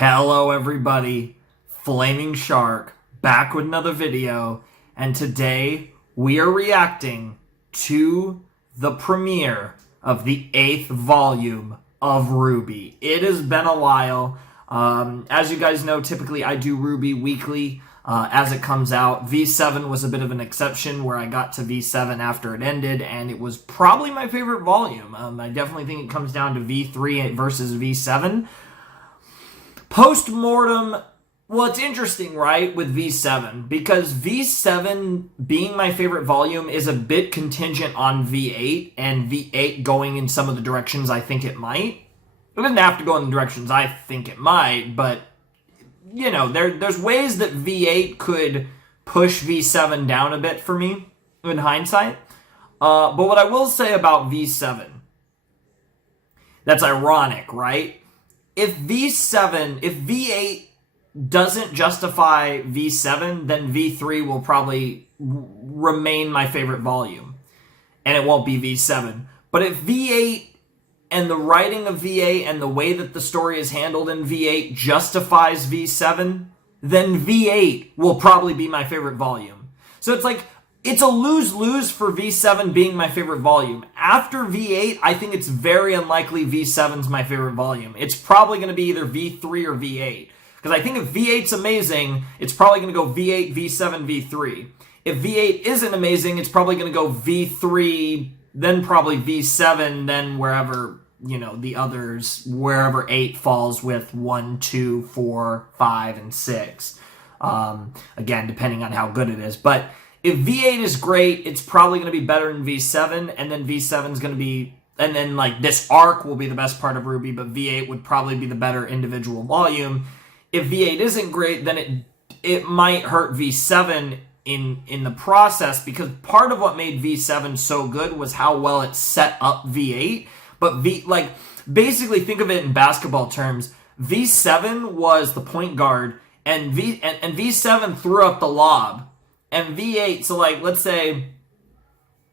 Hello everybody, Flaming Shark, back with another video, and today we are reacting to the premiere of the 8th volume of RWBY. It has been a while. As you guys know, typically I do RWBY weekly as it comes out. V7 was a bit of an exception where I got to V7 after it ended, and it was probably my favorite volume. I definitely think it comes down to V3 versus V7. Post-mortem, well, it's interesting, right, with V7, because V7 being my favorite volume is a bit contingent on V8, and V8 going in some of the directions I think it might. It doesn't have to go in the directions I think it might, but, you know, there's ways that V8 could push V7 down a bit for me, in hindsight. But what I will say about V7, that's ironic, right? If V8 doesn't justify V7, then V3 will probably remain my favorite volume, and it won't be V7. But if V8 and the writing of V8 and the way that the story is handled in V8 justifies V7, then V8 will probably be my favorite volume. So it's like, it's a lose-lose for V7 being my favorite volume. After V8, I think it's very unlikely V7's my favorite volume. It's probably going to be either V3 or V8. Because I think if V8's amazing, it's probably going to go V8, V7, V3. If V8 isn't amazing, it's probably going to go V3, then probably V7, then wherever, you know, the others, wherever 8 falls with 1, 2, 4, 5, and 6. Again, depending on how good it is. But if V8 is great, it's probably going to be better than V7, and then V7's going to be, and then like this arc will be the best part of RWBY, but V8 would probably be the better individual volume. If V8 isn't great, then it might hurt V7 in the process, because part of what made V7 so good was how well it set up V8. But basically think of it in basketball terms. V7 was the point guard, and V7 threw up the lob. And V8, so like, let's say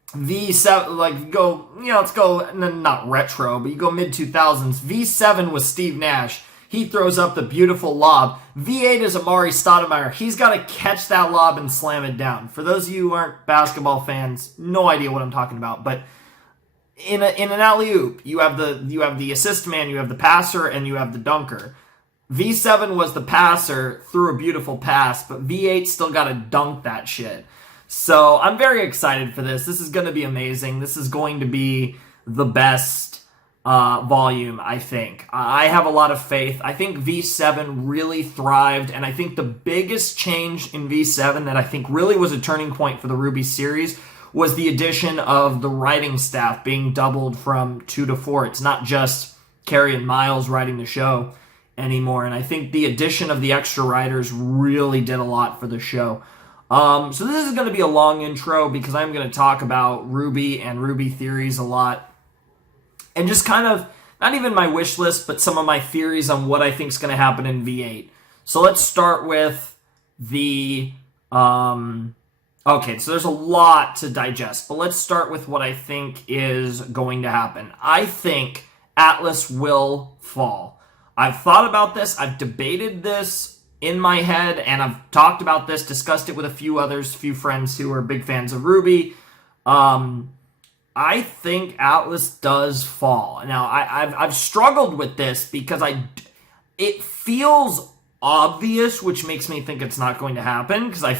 V7, like, go, you know, let's go, not retro, but you go mid-2000s. V7 was Steve Nash. He throws up the beautiful lob. V8 is Amari Stoudemire. He's got to catch that lob and slam it down. For those of you who aren't basketball fans, no idea what I'm talking about. But in an alley-oop, you have the assist man, you have the passer, and you have the dunker. V7 was the passer, threw a beautiful pass, but V8 still got to dunk that shit. So I'm very excited for this. This is going to be amazing. This is going to be the best volume, I think. I have a lot of faith. I think V7 really thrived, and I think the biggest change in V7 that I think really was a turning point for the RWBY series was the addition of the writing staff being doubled from 2 to 4. It's not just Carrie and Miles writing the show anymore, and I think the addition of the extra writers really did a lot for the show. So this is going to be a long intro because I'm going to talk about RWBY and RWBY theories a lot, and just kind of, not even my wish list, but some of my theories on what I think is going to happen in V8. So let's start with the, okay, so there's a lot to digest, but let's start with what I think is going to happen. I think Atlas will fall. I've thought about this, I've debated this in my head, and I've talked about this, discussed it with a few friends who are big fans of RWBY. I think Atlas does fall. Now, I've struggled with this because it feels obvious, which makes me think it's not going to happen, because I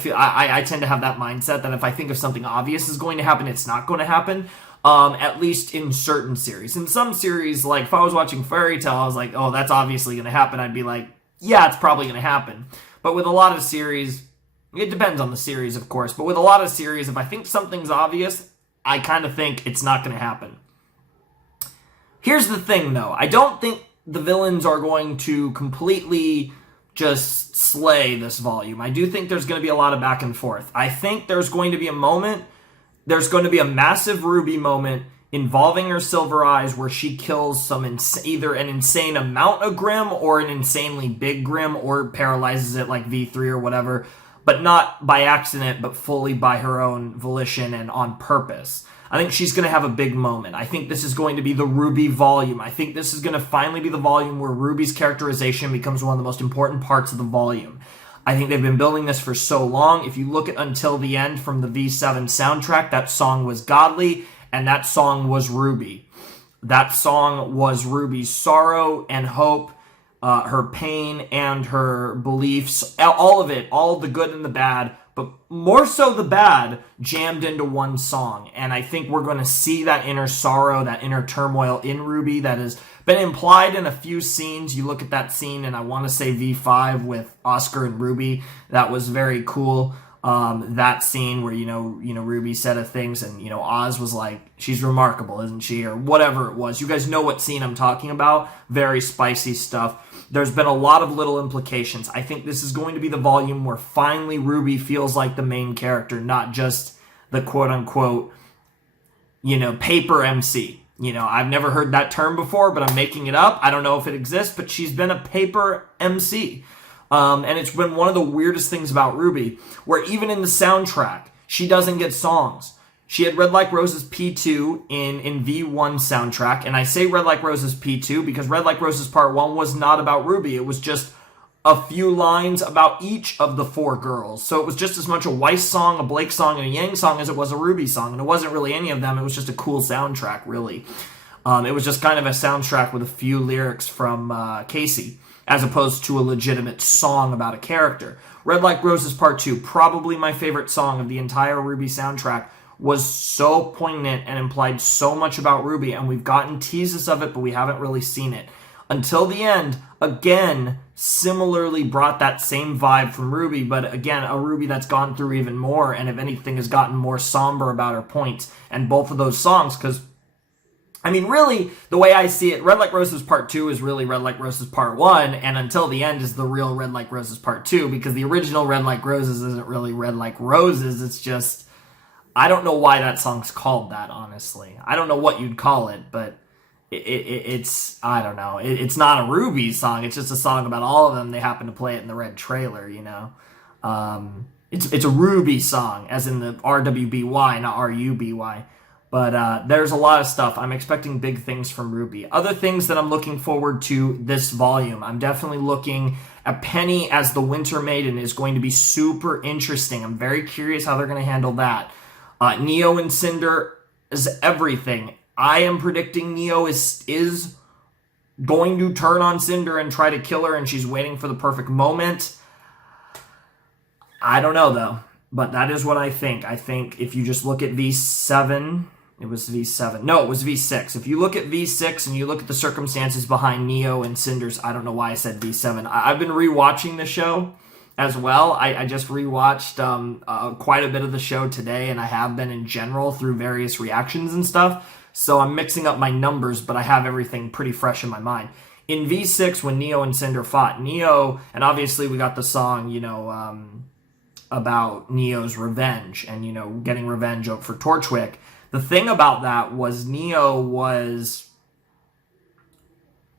tend to have that mindset that if I think of something obvious is going to happen, it's not going to happen. At least in certain series. In some series, like if I was watching Fairy Tail, I was like, oh, that's obviously going to happen. I'd be like, yeah, it's probably going to happen. But with a lot of series, it depends on the series, of course, but with a lot of series, if I think something's obvious, I kind of think it's not going to happen. Here's the thing, though. I don't think the villains are going to completely just slay this volume. I do think there's going to be a lot of back and forth. I think there's going to be a moment, there's going to be a massive RWBY moment involving her Silver Eyes where she kills either an insane amount of Grimm or an insanely big Grimm, or paralyzes it like V3 or whatever, but not by accident, but fully by her own volition and on purpose. I think she's going to have a big moment. I think this is going to be the RWBY volume. I think this is going to finally be the volume where Ruby's characterization becomes one of the most important parts of the volume. I think they've been building this for so long. If you look at Until the End from the V7 soundtrack, that song was godly, and that song was RWBY. That song was Ruby's sorrow and hope, her pain and her beliefs, all of it, all the good and the bad, but more so the bad, jammed into one song. And I think we're going to see that inner sorrow, that inner turmoil in RWBY that has been implied in a few scenes. You look at that scene, and I want to say V5 with Oscar and RWBY. That was very cool. That scene where, RWBY said of things and, Oz was like, she's remarkable, isn't she? Or whatever it was. You guys know what scene I'm talking about. Very spicy stuff. There's been a lot of little implications. I think this is going to be the volume where finally RWBY feels like the main character, not just the quote-unquote, paper MC. I've never heard that term before, but I'm making it up. I don't know if it exists, but she's been a paper MC. And it's been one of the weirdest things about RWBY, where even in the soundtrack, she doesn't get songs. She had Red Like Roses P2 in V1 soundtrack, and I say Red Like Roses P2 because Red Like Roses Part 1 was not about RWBY. It was just a few lines about each of the four girls. So it was just as much a Weiss song, a Blake song, and a Yang song as it was a RWBY song, and it wasn't really any of them. It was just a cool soundtrack, really. It was just kind of a soundtrack with a few lyrics from Casey, as opposed to a legitimate song about a character. Red Like Roses Part 2, probably my favorite song of the entire RWBY soundtrack, was so poignant and implied so much about RWBY, and we've gotten teases of it, but we haven't really seen it. Until the End, again, similarly brought that same vibe from RWBY, but again, a RWBY that's gone through even more, and if anything, has gotten more somber about her points. And both of those songs, because really, the way I see it, Red Like Roses Part 2 is really Red Like Roses Part 1, and Until the End is the real Red Like Roses Part 2, because the original Red Like Roses isn't really Red Like Roses, it's just, I don't know why that song's called that, honestly. I don't know what you'd call it, but it's, I don't know. It's not a RWBY song, it's just a song about all of them. They happen to play it in the red trailer, It's a RWBY song, as in the RWBY, not RUBY. But there's a lot of stuff. I'm expecting big things from RWBY. Other things that I'm looking forward to this volume. I'm definitely looking at Penny as the Winter Maiden is going to be super interesting. I'm very curious how they're going to handle that. Neo and Cinder is everything. I am predicting Neo is going to turn on Cinder and try to kill her, and she's waiting for the perfect moment. I don't know, though. But that is what I think. I think if you just look at V7... It was V7. No, it was V6. If you look at V6 and you look at the circumstances behind Neo and Cinder's, I don't know why I said V7. I've been rewatching the show as well. I just rewatched quite a bit of the show today, and I have been in general through various reactions and stuff. So I'm mixing up my numbers, but I have everything pretty fresh in my mind. In V6, when Neo and Cinder fought, Neo, and obviously we got the song, about Neo's revenge and, getting revenge for Torchwick. The thing about that was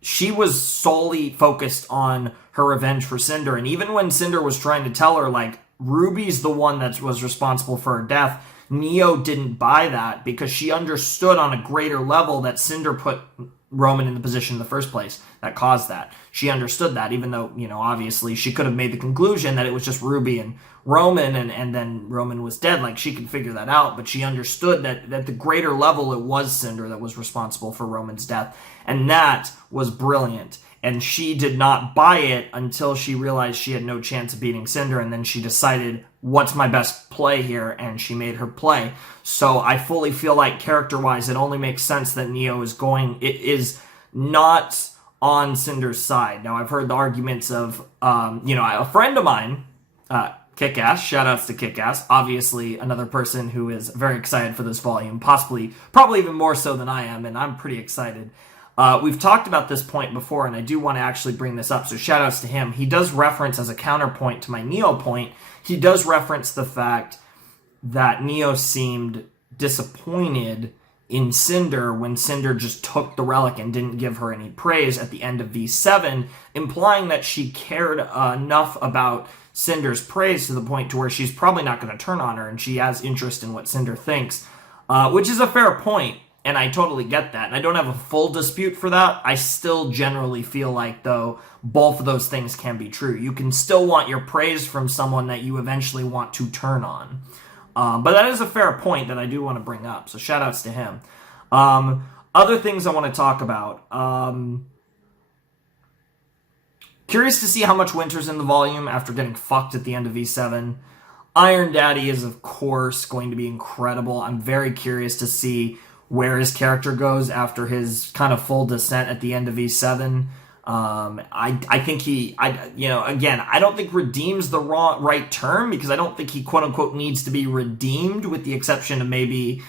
she was solely focused on her revenge for Cinder. And even when Cinder was trying to tell her, like, RWBY's the one that was responsible for her death, Neo didn't buy that because she understood on a greater level that Cinder put Roman in the position in the first place that caused that. She understood that, even though, obviously she could have made the conclusion that it was just RWBY and Roman and then Roman was dead. Like, she could figure that out, but she understood that at the greater level it was Cinder that was responsible for Roman's death, and that was brilliant. And she did not buy it until she realized she had no chance of beating Cinder, and then she decided, what's my best play here? And she made her play. So I fully feel like, character-wise, it only makes sense that Neo is not on Cinder's side. Now, I've heard the arguments of, a friend of mine, Kick-Ass, shout-outs to Kick-Ass, obviously another person who is very excited for this volume, probably even more so than I am, and I'm pretty excited. We've talked about this point before, and I do want to actually bring this up, so shout-outs to him. He does reference, as a counterpoint to my Neo point, he does reference the fact that Neo seemed disappointed in Cinder when Cinder just took the relic and didn't give her any praise at the end of V7, implying that she cared enough about Cinder's praise to the point to where she's probably not going to turn on her, and she has interest in what Cinder thinks. which is a fair point, and I totally get that. And I don't have a full dispute for that. I still generally feel like, though, both of those things can be true. You can still want your praise from someone that you eventually want to turn on. But that is a fair point that I do want to bring up. So shout outs to him. Other things I want to talk about. Curious to see how much Winter's in the volume after getting fucked at the end of V7. Iron Daddy is, of course, going to be incredible. I'm very curious to see where his character goes after his kind of full descent at the end of V7. I think again, I don't think redeem's the right term, because I don't think he quote unquote needs to be redeemed, with the exception of maybe,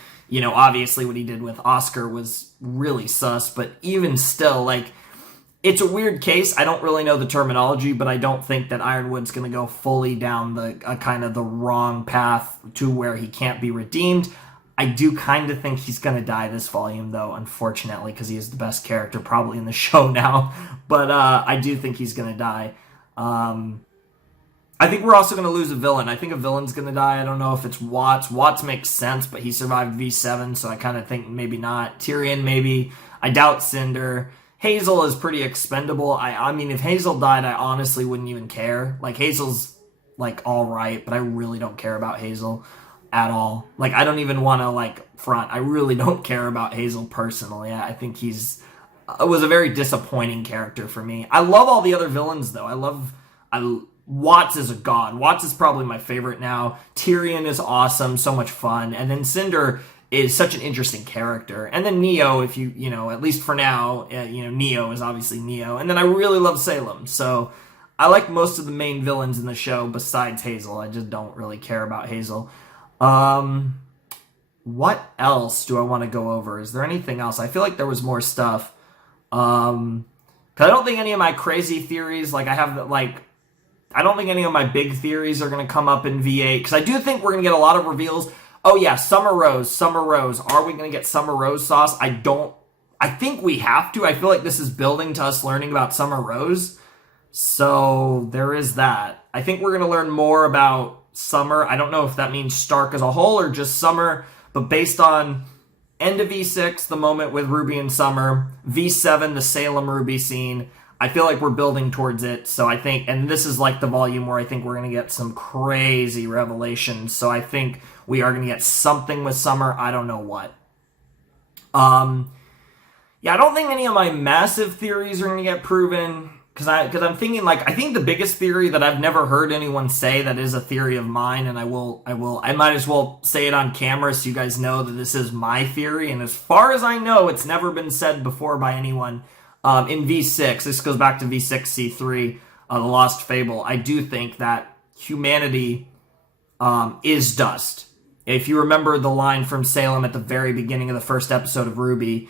obviously what he did with Oscar was really sus, but even still, like, it's a weird case. I don't really know the terminology, but I don't think that Ironwood's going to go fully down the kind of the wrong path to where he can't be redeemed. I do kind of think he's going to die this volume, though, unfortunately, because he is the best character probably in the show now. But I do think he's going to die. I think we're also going to lose a villain. I think a villain's going to die. I don't know if it's Watts. Watts makes sense, but he survived V7, so I kind of think maybe not. Tyrion, maybe. I doubt Cinder. Hazel is pretty expendable. I mean, if Hazel died, I honestly wouldn't even care. Like, Hazel's, like, all right, but I really don't care about Hazel at all. Like, I don't even want to, like, front. I really don't care about Hazel personally. I think was a very disappointing character for me. I love all the other villains, though. Watts is a god. Watts is probably my favorite now. Tyrion is awesome, so much fun. And then Cinder is such an interesting character. And then Neo, if at least for now, Neo is obviously Neo. And then I really love Salem. So I like most of the main villains in the show besides Hazel. I just don't really care about Hazel. What else do I want to go over? Is there anything else? I feel like there was more stuff. Because I don't think any of my crazy theories, I don't think any of my big theories are going to come up in V8. Because I do think we're going to get a lot of reveals. Oh yeah, Summer Rose. Are we going to get Summer Rose sauce? I think we have to. I feel like this is building to us learning about Summer Rose. So there is that. I think we're going to learn more about Summer. I don't know if that means Stark as a whole or just Summer. But based on end of V6, the moment with Ruby and Summer, V7, the Salem Ruby scene, I feel like we're building towards it. So I think, and this is like the volume where I think we're going to get some crazy revelations. So I think we are going to get something with Summer. I don't know what. Yeah, I don't think any of my massive theories are going to get proven. Because I'm thinking, I think the biggest theory that I've never heard anyone say that is a theory of mine, and I might as well say it on camera so you guys know that this is my theory. And as far as I know, it's never been said before by anyone. In V6, this goes back to V6 C3, The Lost Fable. I do think that humanity is dust. If you remember the line from Salem at the very beginning of the first episode of RWBY,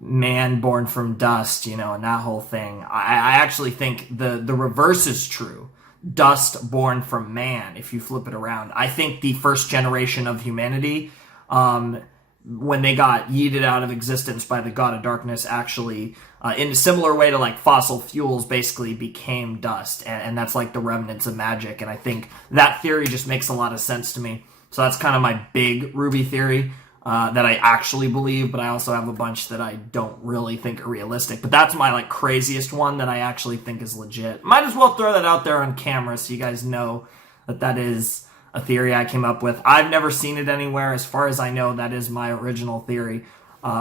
man born from dust, and that whole thing. I actually think the reverse is true. Dust born from man, if you flip it around. I think the first generation of humanity, when they got yeeted out of existence by the god of darkness, actually, in a similar way to fossil fuels, basically became dust. And that's like the remnants of magic. And I think that theory just makes a lot of sense to me. So that's kind of my big RWBY theory that I actually believe, but I also have a bunch that I don't really think are realistic. But that's my craziest one that I actually think is legit. Might as well throw that out there on camera so you guys know that is a theory I came up with. I've never seen it anywhere. As far as I know, that is my original theory,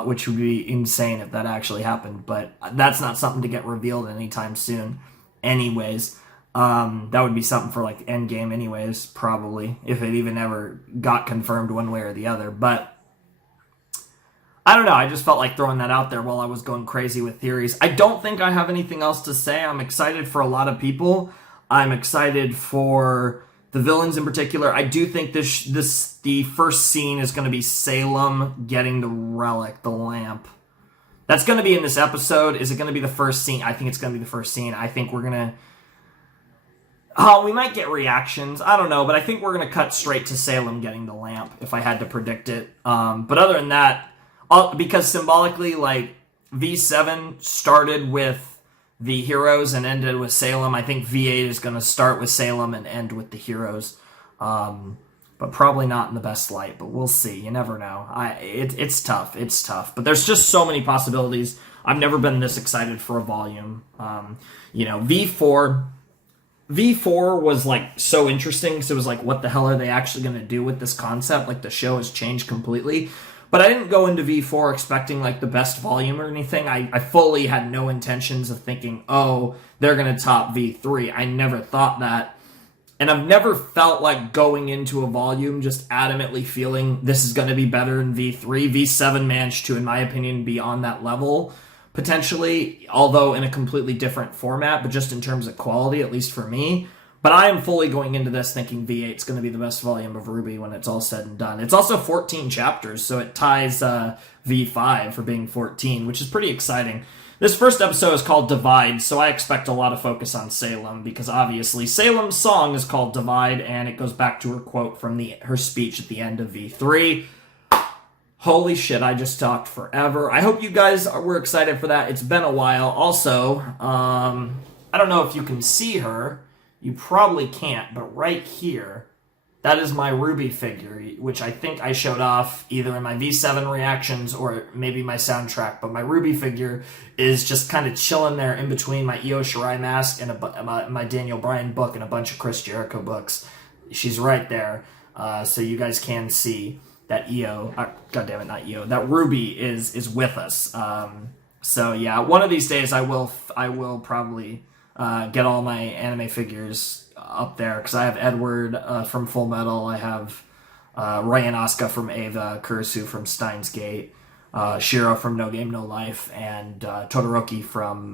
which would be insane if that actually happened. But that's not something to get revealed anytime soon anyways. That would be something for Endgame anyways, probably, if it even ever got confirmed one way or the other. But I don't know. I just felt like throwing that out there while I was going crazy with theories. I don't think I have anything else to say. I'm excited for a lot of people. I'm excited for the villains in particular. I do think the first scene is going to be Salem getting the relic, the lamp. That's going to be in this episode. Is it going to be the first scene? I think it's going to be the first scene. I think we're going to... Oh, we might get reactions. I don't know, but I think we're going to cut straight to Salem getting the lamp, if I had to predict it. But other than that, because symbolically, V7 started with the heroes and ended with Salem, I think V8 is going to start with Salem and end with the heroes. but probably not in the best light. But we'll see. You never know. It's tough. It's tough. But there's just so many possibilities. I've never been this excited for a volume. V4 was like so interesting because it was like, what the hell are they actually going to do with this concept? Like the show has changed completely. But I didn't go into V4 expecting like the best volume or anything. I fully had no intentions of thinking, oh, they're going to top V3. I never thought that. And I've never felt like going into a volume just adamantly feeling this is going to be better than V3. V7 managed to, in my opinion, be on that level, potentially, although in a completely different format, but just in terms of quality, at least for me. But I am fully going into this thinking V8 is going to be the best volume of RWBY when it's all said and done. It's also 14 chapters, so it ties V5 for being 14, which is pretty exciting. This first episode is called Divide, so I expect a lot of focus on Salem, because obviously Salem's song is called Divide, and it goes back to her quote from her speech at the end of V3. Holy shit, I just talked forever. I hope you guys were excited for that. It's been a while. Also, I don't know if you can see her. You probably can't, but right here, that is my RWBY figure, which I think I showed off either in my V7 reactions or maybe my soundtrack. But my RWBY figure is just kind of chilling there in between my Io Shirai mask and my Daniel Bryan book and a bunch of Chris Jericho books. She's right there, so you guys can see that that RWBY is with us. So yeah, one of these days I will probably get all my anime figures up there, because I have Edward from Full Metal, I have Ryan Asuka from Eva, Kurisu from Steins Gate, Shiro from No Game No Life, and Todoroki from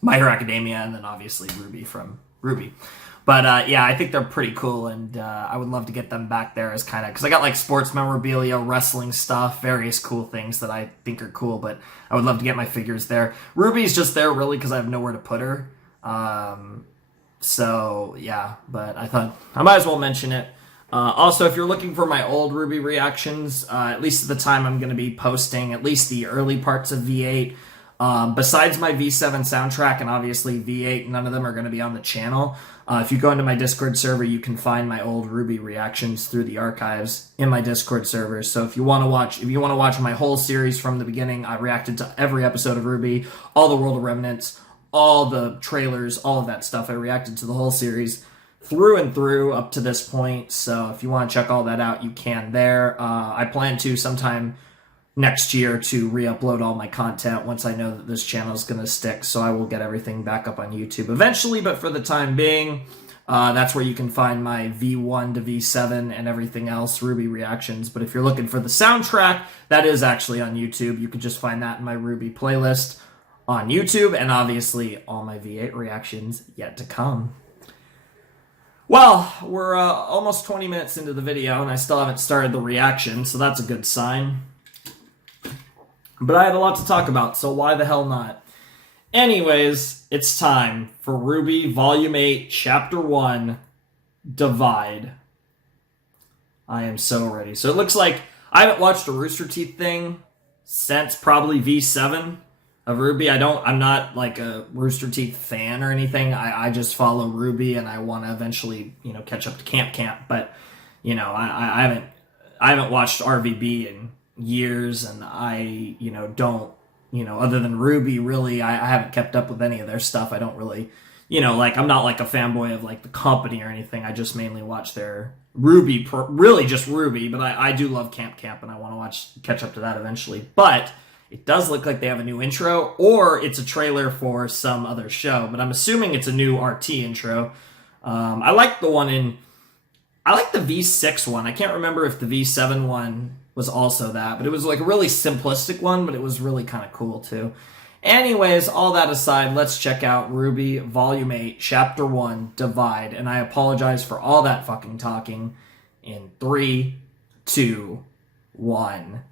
My Hero Academia, and then obviously RWBY from RWBY. But yeah, I think they're pretty cool, and I would love to get them back there as kind of, because I got like sports memorabilia, wrestling stuff, various cool things that I think are cool, but I would love to get my figures there. RWBY's just there really because I have nowhere to put her. So yeah, but I thought I might as well mention it. Also, if you're looking for my old RWBY reactions, at least at the time I'm going to be posting at least the early parts of V8. Besides my V7 soundtrack and obviously V8, none of them are going to be on the channel. If you go into my Discord server, you can find my old RWBY reactions through the archives in my Discord server. So if you want to watch my whole series from the beginning, I reacted to every episode of RWBY, all the World of Remnants, all the trailers, all of that stuff. I reacted to the whole series through and through up to this point. So if you want to check all that out, you can there. I plan to sometime next year to re-upload all my content once I know that this channel is going to stick. So I will get everything back up on YouTube eventually, but for the time being, that's where you can find my V1 to V7 and everything else, RWBY reactions. But if you're looking for the soundtrack, that is actually on YouTube. You can just find that in my RWBY playlist on YouTube, and obviously all my V8 reactions yet to come. Well, we're almost 20 minutes into the video, and I still haven't started the reaction, so that's a good sign. But I had a lot to talk about, so why the hell not? Anyways, it's time for RWBY Volume 8, Chapter 1, Divide. I am so ready. So it looks like I haven't watched a Rooster Teeth thing since probably V7 of RWBY. I'm not like a Rooster Teeth fan or anything. I just follow RWBY, and I want to eventually, catch up to Camp. But, I haven't watched RWBY in years, and I, don't, other than RWBY, really, I haven't kept up with any of their stuff. I don't really, I'm not like a fanboy of like the company or anything. I just mainly watch their RWBY, really just RWBY, but I do love Camp, and I want to catch up to that eventually. But it does look like they have a new intro, or it's a trailer for some other show, but I'm assuming it's a new RT intro. I like the V6 one. I can't remember if the V7 one was also that, but it was like a really simplistic one, but it was really kind of cool too. Anyways, all that aside, let's check out RWBY Volume 8, Chapter 1, Divide, and I apologize for all that fucking talking in 3, 2, 1,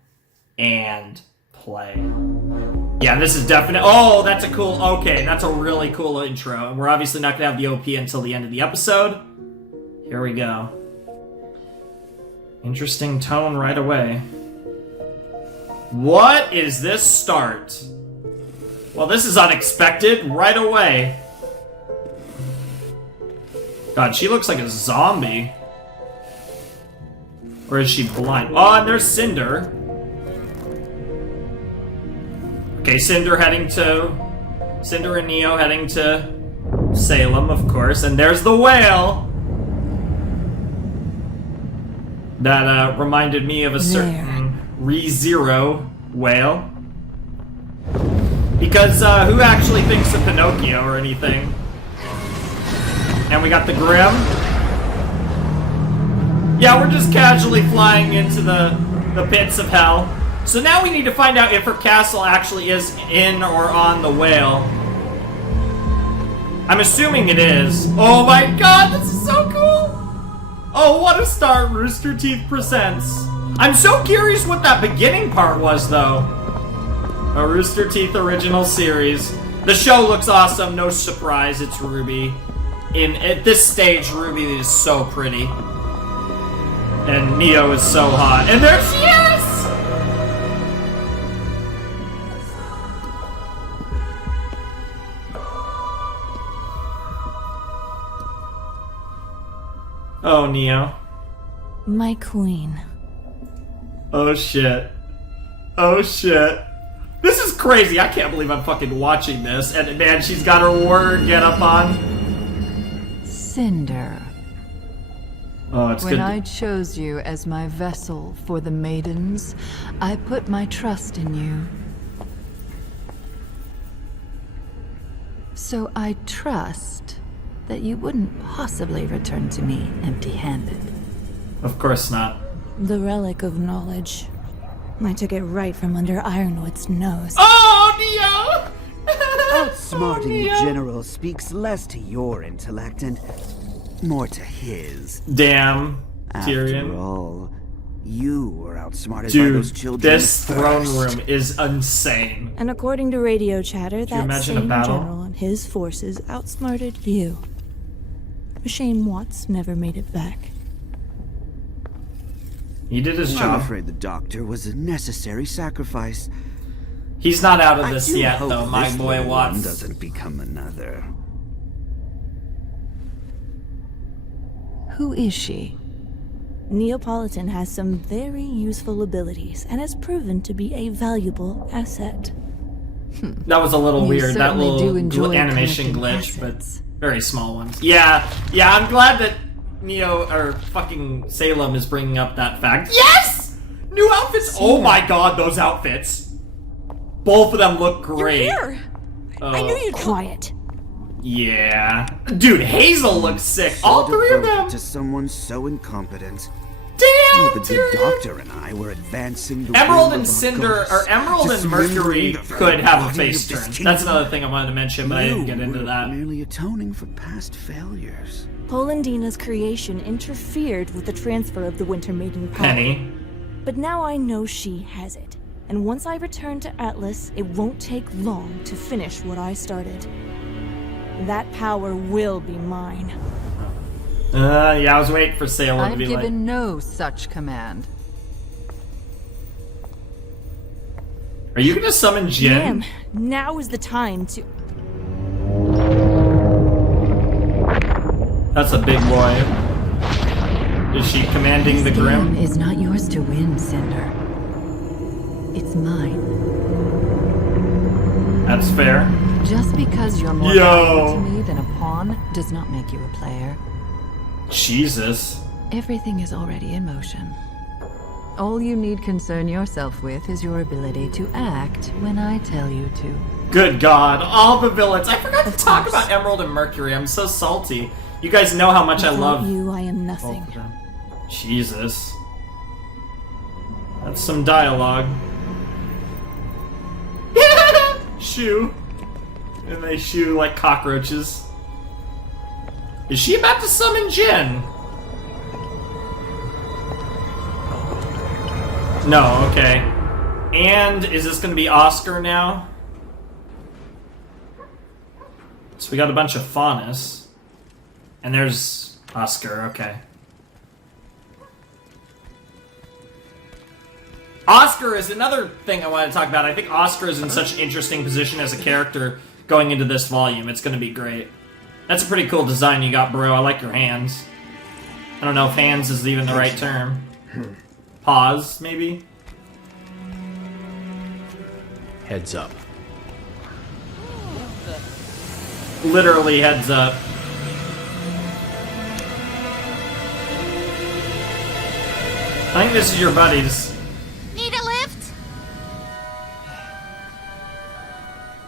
and play. Yeah, this is definite. Oh, that's a really cool intro, and we're obviously not gonna have the OP until the end of the episode. Here we go. Interesting tone right away. What is this start? Well, this is unexpected right away. God, she looks like a zombie. Or is she blind? Oh, and there's Cinder. Okay, Cinder and Neo heading to Salem, of course. And there's the whale. That reminded me of a certain ReZero whale. Because who actually thinks of Pinocchio or anything? And we got the Grim. Yeah, we're just casually flying into the pits of hell. So now we need to find out if her castle actually is in or on the whale. I'm assuming it is. Oh my god, this is so cool! Oh, what a start, Rooster Teeth presents. I'm so curious what that beginning part was, though. A Rooster Teeth original series. The show looks awesome, no surprise, it's RWBY. At this stage, RWBY is so pretty. And Neo is so hot. And there she is! Oh, Neo. My queen. Oh, shit. Oh, shit. This is crazy. I can't believe I'm fucking watching this. And, man, she's got her warrior get-up on. Cinder. Oh, it's good. When I chose you as my vessel for the maidens, I put my trust in you. So I trust that you wouldn't possibly return to me empty-handed. Of course not. The relic of knowledge. I took it right from under Ironwood's nose. Oh, Neo! Outsmarting the general speaks less to your intellect and more to his. Damn, After Tyrion. all, you were outsmarted by those Dude, children this throne first. room is insane. And according to radio chatter, that imagine a same battle? general and his forces outsmarted you. A shame Watts never made it back. He did his I'm job. afraid the doctor was a necessary sacrifice. He's not out of I this do yet, hope though, my this boy one Watts. doesn't become another. Who is she? Neapolitan has some very useful abilities and has proven to be a valuable asset. That was a little You weird, that certainly do little enjoy animation collecting glitch, but assets. very small ones. Yeah, I'm glad that Neo, or fucking Salem is bringing up that fact. Yes! New outfits! Oh my god, those outfits. Both of them look great. You're here! I knew you'd quiet. Yeah. Dude, Hazel looks sick. All So three of devoted them. to someone so incompetent. Damn, The good Tyrion. doctor and I were advancing the Emerald will and of our Cinder, goddess, or Emerald and dismembering Mercury the very could have a body face of this turn. kingdom. That's another thing I wanted to mention, but I didn't You get into were that. merely atoning for past failures. Polandina's creation interfered with the transfer of the Winter Maiden power. Penny. But now I know she has it. And once I return to Atlas, it won't take long to finish what I started. That power will be mine. Yeah, I was waiting for Salem to I've be given like, no such command. are you gonna summon Jin? Damn, now is the time to... That's a big boy. Is she commanding the This Grim? game is not yours to win, Cinder. It's mine. That's fair. Just because you're more Yo. valuable to me than a pawn does not make you a player. Jesus. Everything is already in motion. All you need concern yourself with is your ability to act when I tell you to. Good God, all the villains. I forgot to Of talk course. about Emerald and Mercury. I'm so salty. You guys know how much I Without love you, I am both nothing. of them. Jesus. That's some dialogue. Shoo. And they shoo like cockroaches. Is she about to summon Jin? No, okay. And is this gonna be Oscar now? So we got a bunch of Faunus. And there's Oscar, okay. Oscar is another thing I wanted to talk about. I think Oscar is in such an interesting position as a character going into this volume. It's going to be great. That's a pretty cool design you got, bro. I like your hands. I don't know if hands is even the right term. Paws, maybe? Heads up. Literally heads up. I think this is your buddies. Need a lift?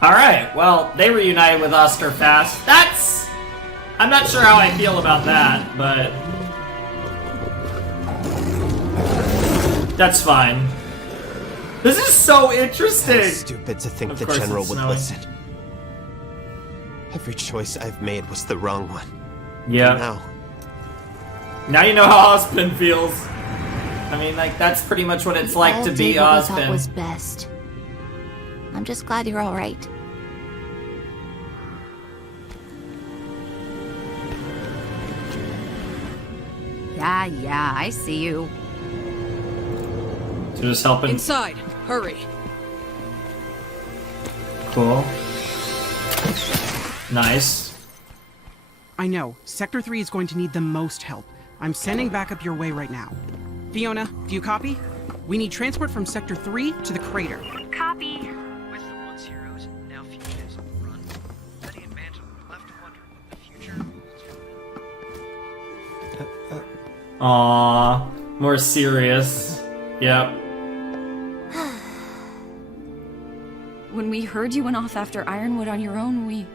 Alright, well, they reunited with Oscar fast. That's... I'm not sure how I feel about that, but... That's fine. This is so interesting! How stupid to think Of the course General it's would snowing. listen. Every choice I've made was the wrong one. Yeah. Now, Now you know how Ozpin feels. I mean, like, that's pretty much what it's like to be What we thought was Ozpin. best. I'm just glad you're all right. Yeah, I see you. So just helping. Inside! Hurry! Cool. Nice. I know. Sector 3 is going to need the most help. I'm sending backup your way right now. Fiona, do you copy? We need transport from Sector 3 to the crater. Copy. With the once heroes, now fugitives on the run, Betty and Mantle were left to wonder what the future holds. Aww. More serious. Yep. When we heard you went off after Ironwood on your own, we...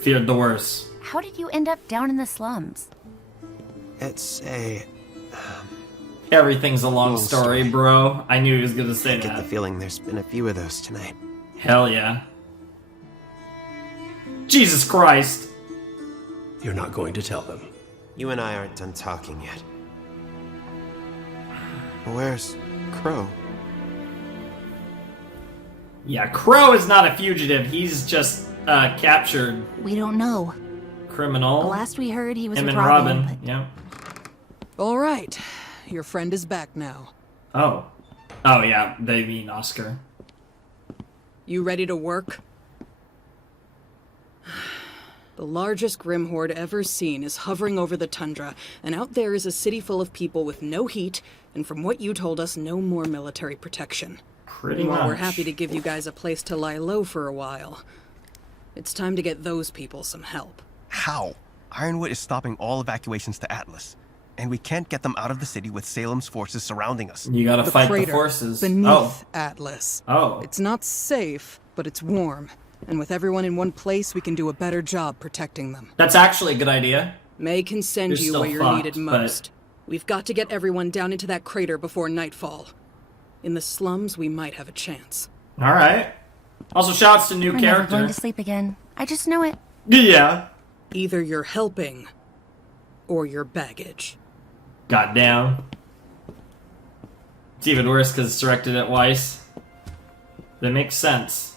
Feared the worst. How did you end up down in the slums? it's a... Everything's a long Long story, story. bro. I knew he was gonna say I get the that. feeling there's been a few of those tonight. Hell yeah. Jesus Christ. You're not going to tell them. You and I aren't done talking yet. Where's Crow? Yeah, Crow is not a fugitive. He's just captured We don't know. criminal. The last we heard, he was Him with and Robin. Robin. Yep. All right. Your friend is back now. Oh. Oh yeah, they mean Oscar. You ready to work? The largest Grim Horde ever seen is hovering over the tundra, and out there is a city full of people with no heat, and from what you told us, no more military protection. Pretty And much. while we're happy to give you guys a place to lie low for a while, it's time to get those people some help. How? Ironwood is stopping all evacuations to Atlas, and we can't get them out of the city with Salem's forces surrounding us. You gotta fight the crater forces. beneath Oh. Atlas. Oh. It's not safe, but it's warm. And with everyone in one place, we can do a better job protecting them. That's actually a good idea. May can send You're you still where you're fucked, needed but- most. We've got to get everyone down into that crater before nightfall. In the slums, we might have a chance. Alright. Also, shouts to new We're never going character. to sleep again. I just know it. Yeah. Either you're helping, or you're baggage. Goddamn. It's even worse because it's directed at Weiss. That makes sense.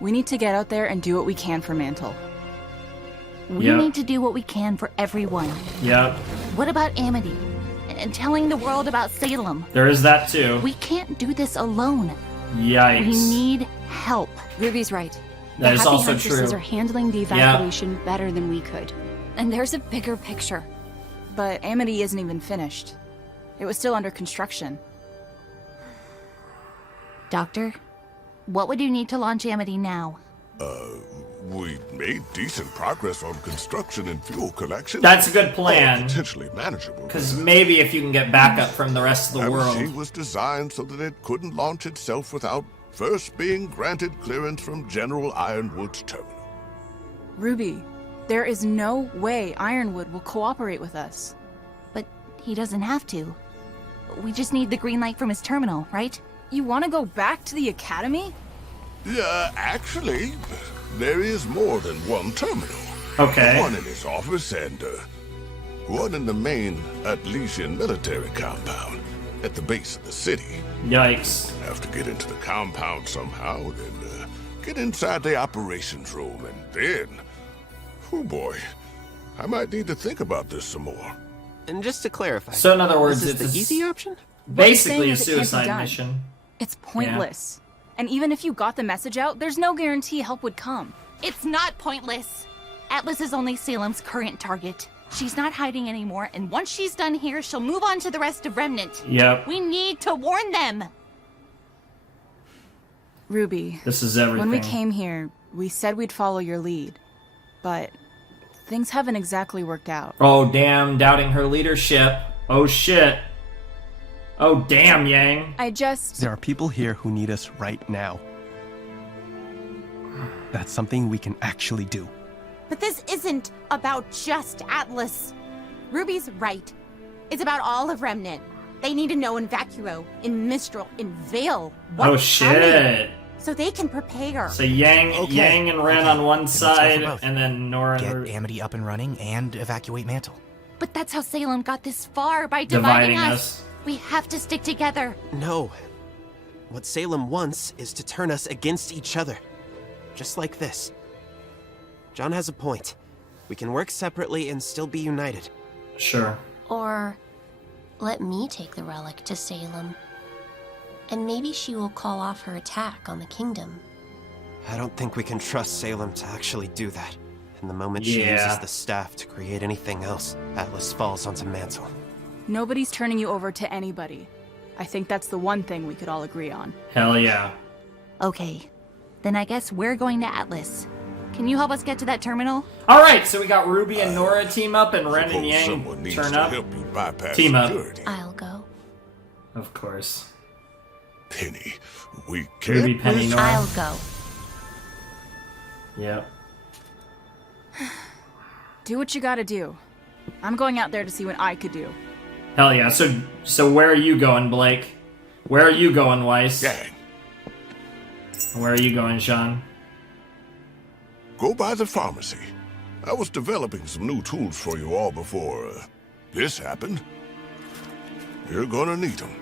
We need to get out there and do what we can for Mantle. We Yep. need to do what we can for everyone. Yep. What about Amity? And telling the world about Salem? There is that too. We can't do this alone. Yikes. We need help. Ruby's right. That the is Happy also Huntresses true. are handling the evacuation better than we could. And there's a bigger picture. But Amity isn't even finished. It was still under construction. Doctor, what would you need to launch Amity now? We made decent progress on construction and fuel collection. That's a good plan. Potentially manageable. Because maybe if you can get backup from the rest of the world. She was designed so that it couldn't launch itself without first being granted clearance from General Ironwood's terminal. Ruby, there is no way Ironwood will cooperate with us. But he doesn't have to. We just need the green light from his terminal, right? You want to go back to the Academy? Yeah, actually, there is more than one terminal. Okay. One in his office and one in the main Atlesian military compound at the base of the city. Yikes. Have to get into the compound somehow, then get inside the operations room, and then... Oh boy, I might need to think about this some more. And just to clarify, So in other words, this is it's the easy option? basically a is it can't be suicide done. mission. It's pointless. And even if you got the message out, there's no guarantee help would come. It's not pointless. Atlas is only Salem's current target. She's not hiding anymore, and once she's done here, she'll move on to the rest of Remnant. Yep. We need to warn them. Ruby. This is everything. When we came here, we said we'd follow your lead. But things haven't exactly worked out. Oh, damn. Doubting her leadership. Oh, shit. Oh, damn, Yang. There are people here who need us right now. That's something we can actually do. But this isn't about just Atlas. Ruby's right. It's about all of Remnant. They need to know in Vacuo, in Mistral, in Vale. Oh, shit. So they can prepare. So Yang and Ren on one side, and then Nora Get and Amity up and running and evacuate Mantle. But that's how Salem got this far, by Dividing dividing us. We have to stick together. No. What Salem wants is to turn us against each other. Just like this. John has a point. We can work separately and still be united. Sure. Or let me take the relic to Salem. And maybe she will call off her attack on the kingdom. I don't think we can trust Salem to actually do that. And the moment she Yeah. uses the staff to create anything else, Atlas falls onto Mantle. Nobody's turning you over to anybody. I think that's the one thing we could all agree on. Hell yeah. Okay. Then I guess we're going to Atlas. Can you help us get to that terminal? All right, so we got Ruby and Nora team up, and Ren and someone Yang needs turn to up. help you bypass Team up. security. I'll go. Of course. Penny, we can't. Ruby, Penny, Nora. I'll go. Yep. Do what you gotta do. I'm going out there to see what I could do. Hell yeah. So where are you going, Blake? Where are you going, Weiss? Gang. Where are you going, Sean? Go by the pharmacy. I was developing some new tools for you all before this happened. You're gonna need them.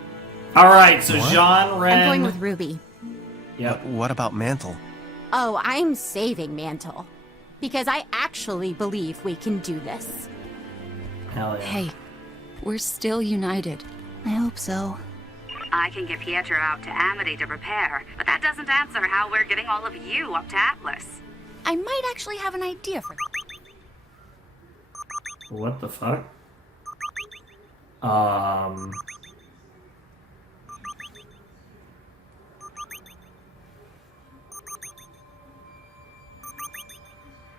All right, so Jean, Ren. I'm going with Ruby. Yep. What about Mantle? Oh, I'm saving Mantle. Because I actually believe we can do this. Hell yeah. Hey, we're still united. I hope so. I can get Pietro out to Amity to prepare, but that doesn't answer how we're getting all of you up to Atlas. I might actually have an idea for What the fuck?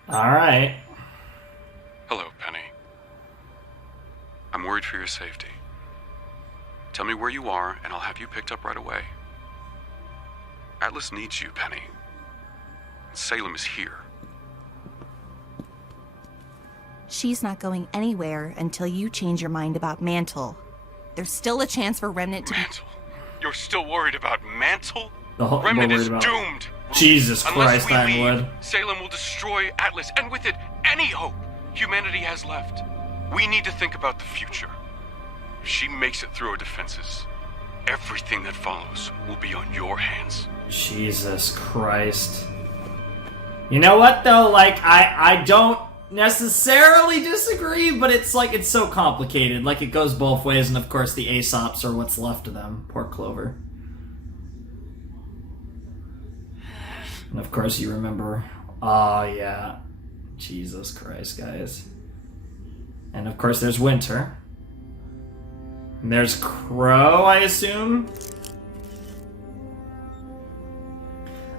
Alright. Hello, Penny. I'm worried for your safety. Tell me where you are, and I'll have you picked up right away. Atlas needs you, Penny. Salem is here. She's not going anywhere until you change your mind about Mantle. There's still a chance for Remnant to Mantle? You're still worried about Mantle? We're Remnant worried is about- doomed! Jesus Unless Christ, we Ironwood. leave, Salem will destroy Atlas, and with it, any hope humanity has left. We need to think about the future. If she makes it through our defenses, everything that follows will be on your hands. Jesus Christ. You know what though? Like I don't necessarily disagree, but it's like it's so complicated. Like it goes both ways, and of course the Aesops are what's left of them. Poor Clover. And of course you remember. Oh yeah. Jesus Christ, guys. And of course there's Winter. And there's Crow, I assume.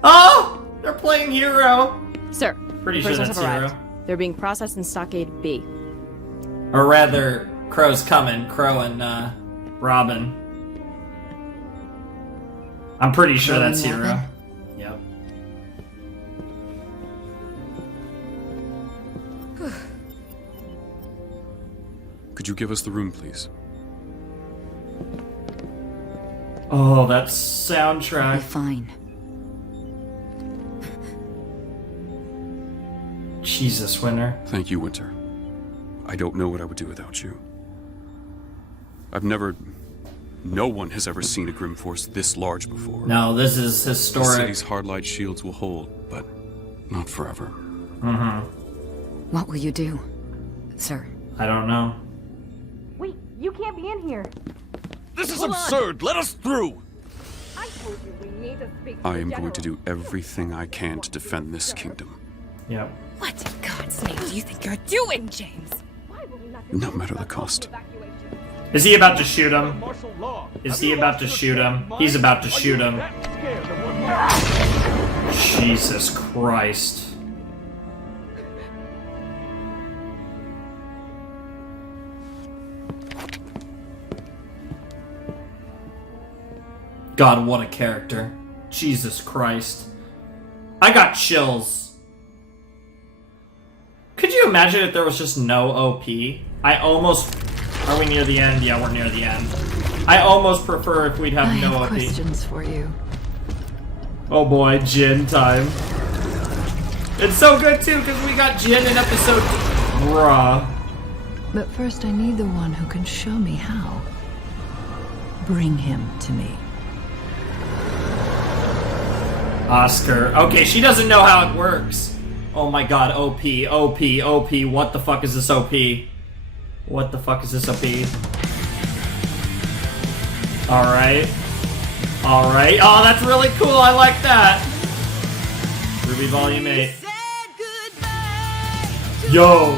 Oh! They're playing Hero! Sir, Pretty the sure prisoners that's have arrived. Hero. They're being processed in Stockade B. Or rather, Crow's coming. Crow and Robin. I'm pretty sure Crow that's and Hero. Robin? Yep. Could you give us the room, please? Oh, that soundtrack. Fine. Jesus, Winter. Thank you, Winter. I don't know what I would do without you. No one has ever seen a Grim Force this large before. No, this is historic. The city's hard-light shields will hold, but not forever. Mm-hmm. What will you do, sir? I don't know. Wait, you can't be in here. This is Hold on. absurd! Let us through! I told you we need to speak I am going to do everything I can to defend this kingdom. Yep. What in God's name do you think you're doing, James? No matter the cost. Is he about to shoot him? Is he about to shoot him? He's about to shoot him. Jesus Christ. God, what a character. Jesus Christ. I got chills. Could you imagine if there was just no OP? I almost... Are we near the end? Yeah, we're near the end. I almost prefer if we'd have no OP. Questions for you. Oh boy, Jin time. It's so good too, because we got Jin in episode... Bruh. But first I need the one who can show me how. Bring him to me. Oscar. Okay, she doesn't know how it works. Oh my god, OP, OP, OP. What the fuck is this OP? What the fuck is this OP? Alright. Alright. Oh, that's really cool. I like that. RWBY Volume 8. Yo!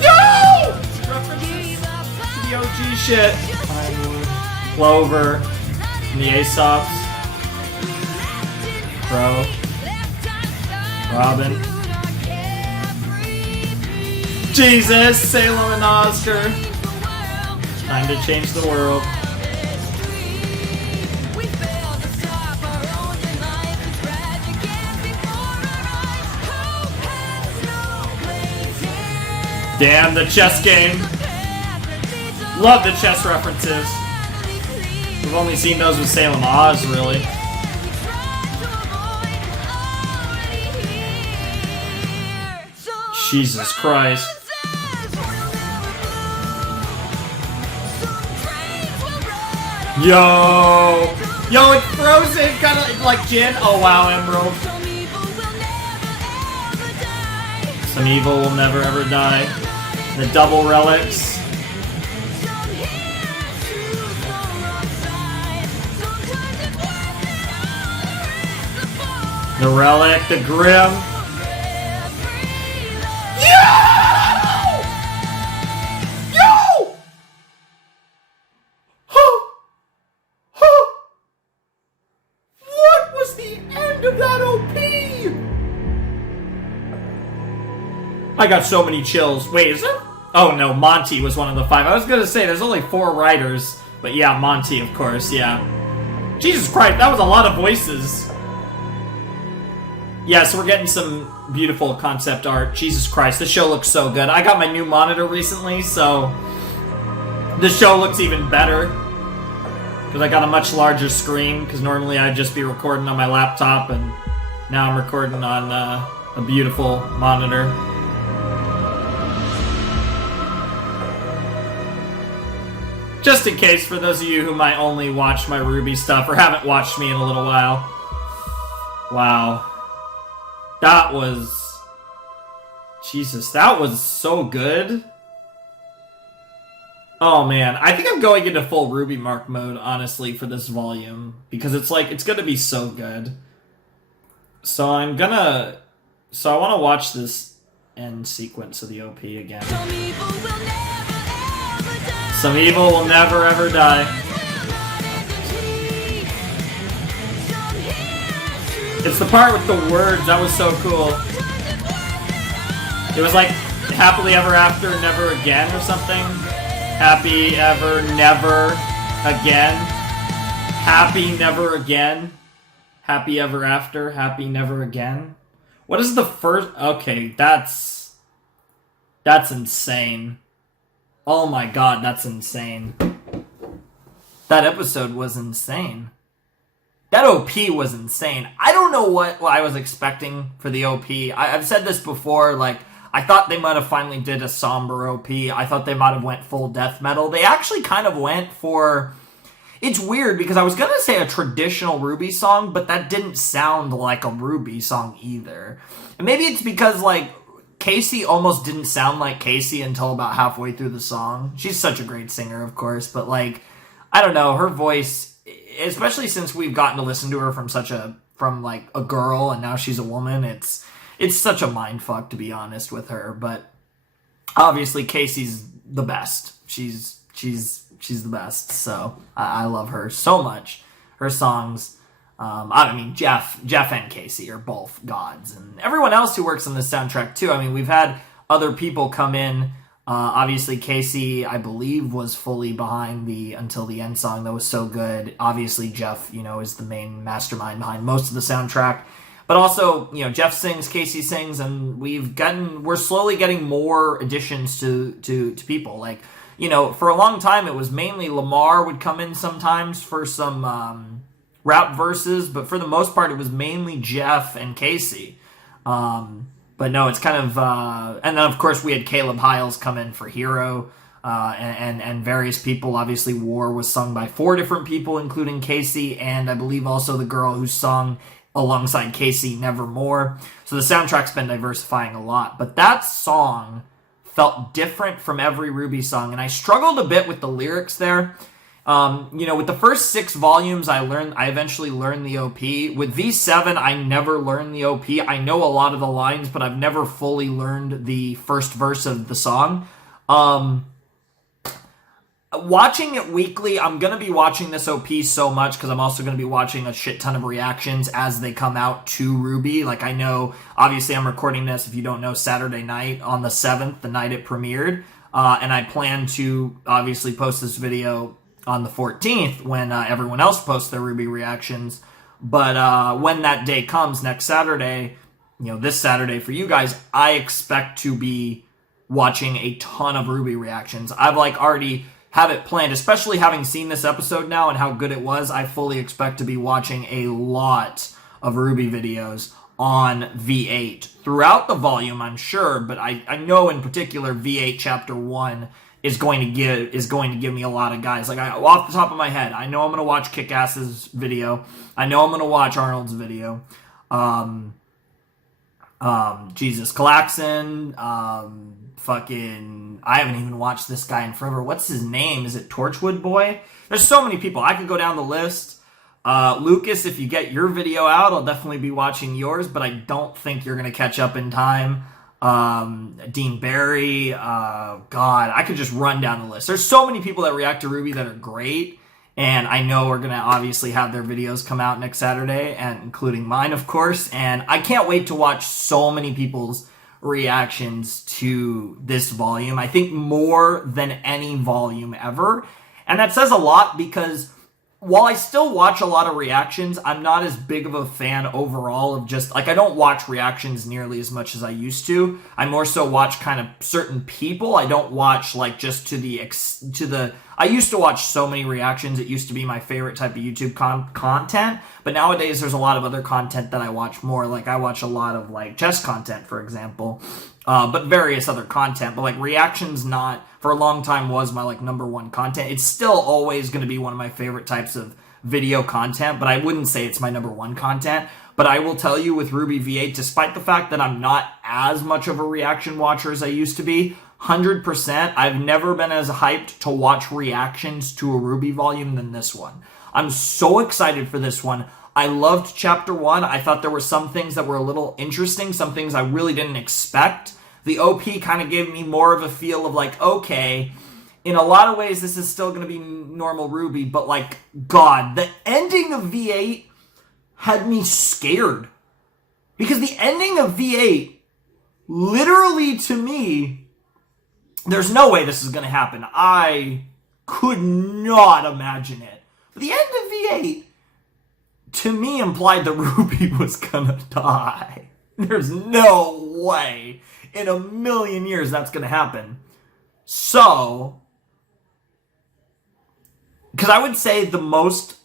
Yo! References to the OG shit. Clover. And the Aesops. Bro. Robin. Jesus, Salem and Oscar. Time to change the world. Damn, the chess game. Love the chess references. We've only seen those with Salem Oz, really. Jesus Christ. Yo! Yo, it's frozen! Kinda like Jin. Oh wow, Emerald. Some evil will never ever die. The double relics. The relic, the grim. I got so many chills. Wait, is there? Oh no, Monty was one of the 5. I was gonna say, there's only 4 writers. But yeah, Monty, of course, yeah. Jesus Christ, that was a lot of voices. Yeah, so we're getting some beautiful concept art. Jesus Christ, this show looks so good. I got my new monitor recently, so... this show looks even better. Because I got a much larger screen, because normally I'd just be recording on my laptop, and now I'm recording on a beautiful monitor. Just in case, for those of you who might only watch my RWBY stuff, or haven't watched me in a little while. Wow. That was... Jesus, that was so good. Oh man, I think I'm going into full RWBY Mark mode, honestly, for this volume. Because it's like, it's gonna be so good. So I'm gonna... So I want to watch this end sequence of the OP again. Some evil will never ever die. It's the part with the words, that was so cool. It was like, happily ever after, never again or something. Happy ever, never again. Happy never again. Happy ever after, happy never again. What is the first? Okay, that's insane. Oh my god, that's insane. That episode was insane. That OP was insane. I don't know what I was expecting for the OP. I've said this before, like, I thought they might have finally did a somber OP. I thought they might have went full death metal. They actually kind of went for... It's weird, because I was going to say a traditional RWBY song, but that didn't sound like a RWBY song either. And maybe it's because, like, Casey almost didn't sound like Casey until about halfway through the song. She's such a great singer, of course, but, like, I don't know, her voice, especially since we've gotten to listen to her from like, a girl, and now she's a woman, it's such a mind fuck, to be honest with her. But obviously Casey's the best. She's the best. So I love her so much. Her songs, I mean, Jeff and Casey are both gods, and everyone else who works on the soundtrack too. I mean, we've had other people come in. Obviously, Casey, I believe, was fully behind the Until the End song that was so good. Obviously, Jeff, is the main mastermind behind most of the soundtrack. But also, Jeff sings, Casey sings, and we're slowly getting more additions to people. Like, for a long time, it was mainly Lamar would come in sometimes for some rap verses, but for the most part, it was mainly Jeff and Casey. But no, it's kind of, and then of course we had Caleb Hiles come in for Hero, and various people. Obviously, War was sung by 4 different people, including Casey, and I believe also the girl who sung alongside Casey, Nevermore. So the soundtrack's been diversifying a lot, but that song felt different from every RWBY song, and I struggled a bit with the lyrics there. With the first 6 volumes, I eventually learned the OP. With V7, I never learned the OP. I know a lot of the lines, but I've never fully learned the first verse of the song. Watching it weekly, I'm going to be watching this OP so much because I'm also going to be watching a shit ton of reactions as they come out to RWBY. Like, I know, obviously I'm recording this, if you don't know, Saturday night on the 7th, the night it premiered. And I plan to obviously post this video on the 14th when everyone else posts their RWBY reactions. But when that day comes next Saturday, this Saturday for you guys, I expect to be watching a ton of RWBY reactions. I've already have it planned, especially having seen this episode now and how good it was. I fully expect to be watching a lot of RWBY videos on V8 throughout the volume, I'm sure, but I know in particular V8 Chapter 1 is going to give me a lot of guys. Off the top of my head, I know I'm going to watch Kick-Ass's video. I know I'm going to watch Arnold's video. Jesus Klaxon, I haven't even watched this guy in forever. What's his name? Is it Torchwood Boy? There's so many people. I could go down the list. Lucas, if you get your video out, I'll definitely be watching yours, but I don't think you're going to catch up in time. Dean Barry, God, I could just run down the list. There's so many people that react to RWBY that are great, and I know we're going to obviously have their videos come out next Saturday, and including mine, of course, and I can't wait to watch so many people's reactions to this volume. I think more than any volume ever, and that says a lot because while I still watch a lot of reactions, I'm not as big of a fan overall of just, I don't watch reactions nearly as much as I used to. I more so watch kind of certain people. I don't watch just I used to watch so many reactions. It used to be my favorite type of YouTube content, but nowadays there's a lot of other content that I watch more. I watch a lot of chess content, for example, but various other content, but reactions for a long time was my number one content. It's still always going to be one of my favorite types of video content, but I wouldn't say it's my number one content. But I will tell you with RWBY V8, despite the fact that I'm not as much of a reaction watcher as I used to be, 100%, I've never been as hyped to watch reactions to a RWBY volume than this one. I'm so excited for this one. I loved Chapter 1. I thought there were some things that were a little interesting, some things I really didn't expect. The OP kind of gave me more of a feel of okay, in a lot of ways this is still going to be normal RWBY, but God, the ending of V8 had me scared. Because the ending of V8, literally to me, there's no way this is going to happen. I could not imagine it. But the end of V8, to me, implied that RWBY was going to die. There's no way in a million years that's going to happen. So, because I would say the most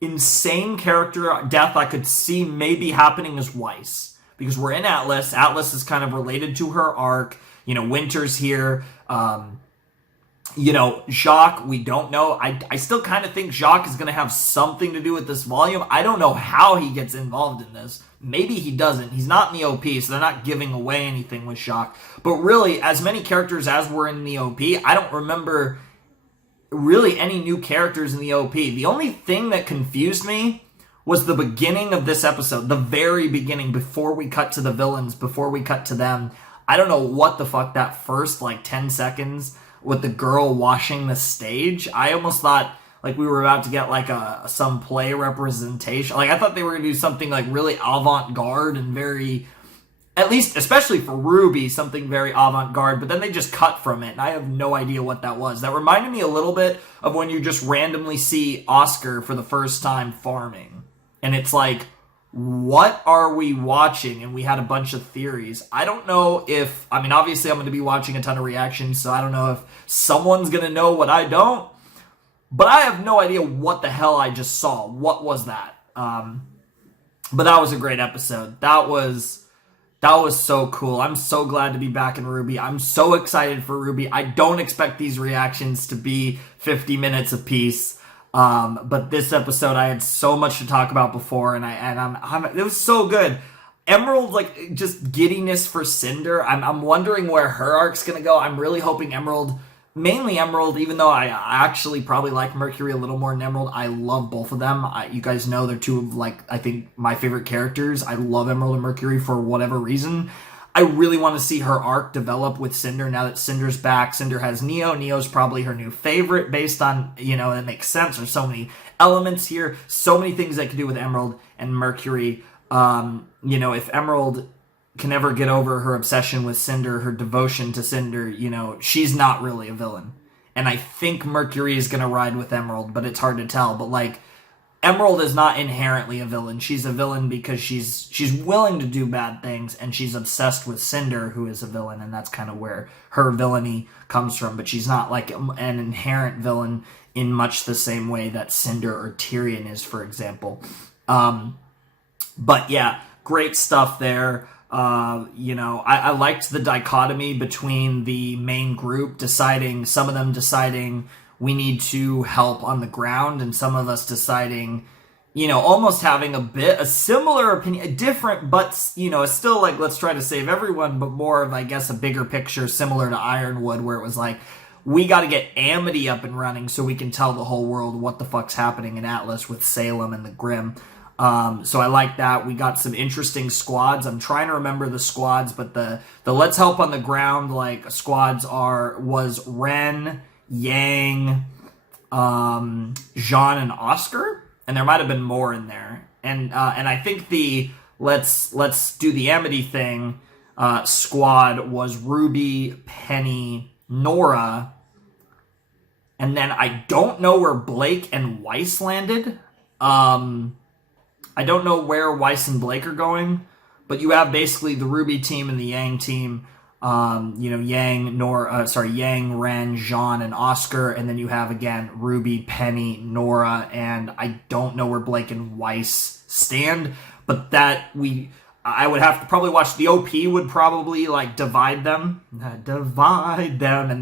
insane character death I could see maybe happening is Weiss. Because we're in Atlas. Atlas is kind of related to her arc. Winter's here. Jacques, we don't know. I still kind of think Jacques is going to have something to do with this volume. I don't know how he gets involved in this. Maybe he doesn't. He's not in the OP, so they're not giving away anything with Jacques. But really, as many characters as were in the OP, I don't remember really any new characters in the OP. The only thing that confused me was the beginning of this episode, the very beginning, before we cut to the villains, before we cut to them. I don't know what the fuck that first, 10 seconds with the girl washing the stage. I almost thought, we were about to get, some play representation. I thought they were going to do something, really avant-garde and very, at least, especially for RWBY, something very avant-garde, but then they just cut from it, and I have no idea what that was. That reminded me a little bit of when you just randomly see Oscar for the first time farming. And it's what are we watching? And we had a bunch of theories. I don't know if, obviously I'm going to be watching a ton of reactions, so I don't know if someone's going to know what I don't. But I have no idea what the hell I just saw. What was that? But that was a great episode. That was so cool. I'm so glad to be back in RWBY. I'm so excited for RWBY. I don't expect these reactions to be 50 minutes apiece. But this episode, I had so much to talk about before, and it was so good. Emerald, just giddiness for Cinder. I'm wondering where her arc's gonna go. I'm really hoping mainly Emerald, even though I actually probably like Mercury a little more than Emerald. I love both of them. You guys know they're two of, I think, my favorite characters. I love Emerald and Mercury for whatever reason. I really want to see her arc develop with Cinder now that Cinder's back. Cinder has Neo. Neo's probably her new favorite based on, it makes sense. There's so many elements here. So many things they could do with Emerald and Mercury. If Emerald can ever get over her obsession with Cinder, her devotion to Cinder, she's not really a villain. And I think Mercury is going to ride with Emerald, but it's hard to tell. But, Emerald is not inherently a villain. She's a villain because she's willing to do bad things, and she's obsessed with Cinder, who is a villain, and that's kind of where her villainy comes from. But she's not an inherent villain in much the same way that Cinder or Tyrion is, for example. But yeah, great stuff there. I liked the dichotomy between the main group some of them deciding we need to help on the ground, and some of us deciding, almost having a similar opinion, different, but, still let's try to save everyone, but more of, I guess, a bigger picture similar to Ironwood, where it was we got to get Amity up and running so we can tell the whole world what the fuck's happening in Atlas with Salem and the Grimm. So I like that. We got some interesting squads. I'm trying to remember the squads, but the Let's Help on the Ground squads was Ren, Yang, Jean, and Oscar, and there might have been more in there. And I think the let's do the Amity thing squad was RWBY, Penny, Nora, and then I don't know where Blake and Weiss landed. I don't know where Weiss and Blake are going, but you have basically the RWBY team and the Yang team. Yang, Ren, Jean, and Oscar, and then you have, again, RWBY, Penny, Nora, and I don't know where Blake and Weiss stand, but I would have to probably watch, the OP would probably, divide them, and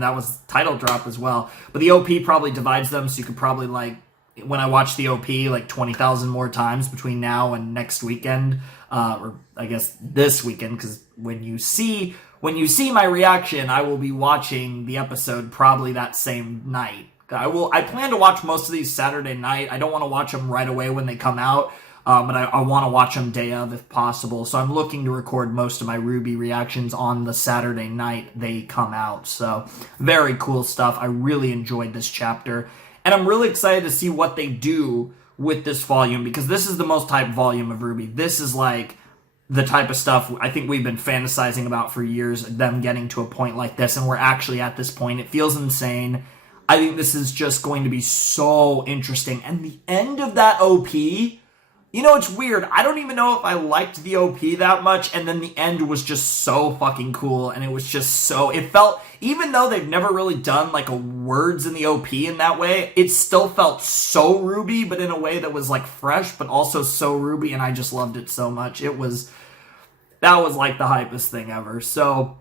that was title drop as well, but the OP probably divides them, so you could probably, when I watch the OP, 20,000 more times between now and next weekend, or I guess this weekend, because when you see my reaction, I will be watching the episode probably that same night. I plan to watch most of these Saturday night. I don't want to watch them right away when they come out, but I want to watch them day of if possible. So I'm looking to record most of my RWBY reactions on the Saturday night they come out. So very cool stuff. I really enjoyed this chapter. And I'm really excited to see what they do with this volume, because this is the most hyped volume of RWBY. This is the type of stuff I think we've been fantasizing about for years, them getting to a point like this, and we're actually at this point. It feels insane. I think this is just going to be so interesting. And the end of that OP, it's weird. I don't even know if I liked the OP that much, and then the end was just so fucking cool, and it was just it felt, even though they've never really done a words in the OP in that way, it still felt so RWBY, but in a way that was fresh, but also so RWBY, and I just loved it so much. That was the hypest thing ever. So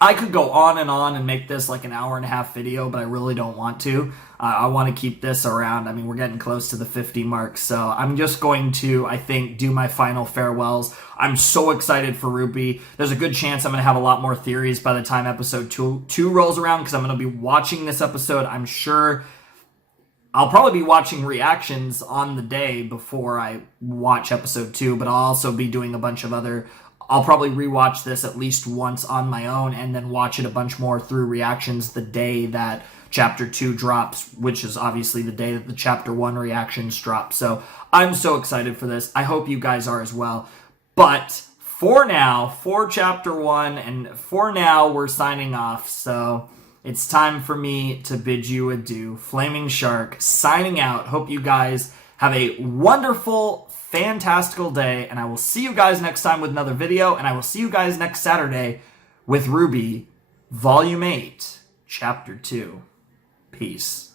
I could go on and make this an hour and a half video, but I really don't want to. I want to keep this around. We're getting close to the 50 mark, so I'm just going to, I think, do my final farewells. I'm so excited for RWBY. There's a good chance I'm going to have a lot more theories by the time episode 2 rolls around, because I'm going to be watching this episode. I'm sure I'll probably be watching reactions on the day before I watch episode 2, but I'll also be doing a bunch of other... I'll probably rewatch this at least once on my own and then watch it a bunch more through reactions the day that Chapter 2 drops, which is obviously the day that the Chapter 1 reactions drop. So I'm so excited for this. I hope you guys are as well. But for now, for Chapter 1, and for now, we're signing off. So it's time for me to bid you adieu. Flaming Shark signing out. Hope you guys have a wonderful, fantastical day, and I will see you guys next time with another video, and I will see you guys next Saturday with RWBY Volume 8, Chapter 2. Peace.